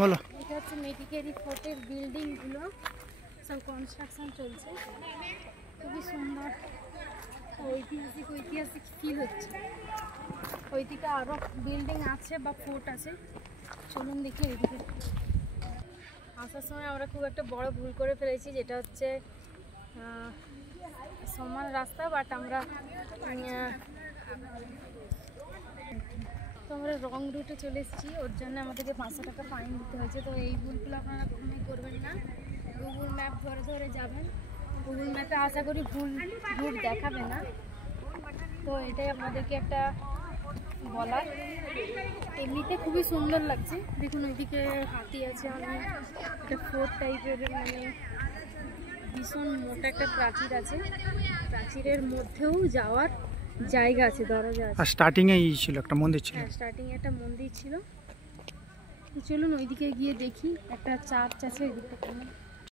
বলো। এটা হচ্ছে মেডিকেরি ফোর্টের বিল্ডিংগুলো সব কনস্ট্রাকশন চলছে, খুবই সুন্দর ঐতিহাসিক ফিল হচ্ছে। ওইদিকে আরও বিল্ডিং আছে বা ফোর্ট আছে, চলুন দেখি ওইদিকে। আসার সময় আমরা খুব একটা বড় ভুল করে ফেলেছি, যেটা হচ্ছে সমান রাস্তা, বাট আমরা তো আমরা রং রুটে চলে এসেছি, ওর জন্য আমাদেরকে 500 টাকা ফাইন দিতে হয়েছে। তো এই ভুলগুলো আপনারা কখনোই করবেন না, গুগল ম্যাপ ধরে ধরে যাবেন। গুগল ম্যাপে আশা করি ভুল রুট দেখাবে না, তো এটাই আপনাদেরকে একটা বলার। এমনিতে খুবই সুন্দর লাগছে, দেখুন ওইদিকে হাতি আছে অনেক, একটা ফোর্ট টাইপের, মানে ভীষণ মোটা একটা প্রাচীর আছে, প্রাচীরের মধ্যেও যাওয়ার জায়গা আছে, দরজা আছে। আর স্টার্টিং এই ছিল একটা মন্দির ছিল। হ্যাঁ, স্টার্টিং একটা মন্দির ছিল। চলুন ওইদিকে গিয়ে দেখি, একটা চার্চ আছে ওইদিকটা।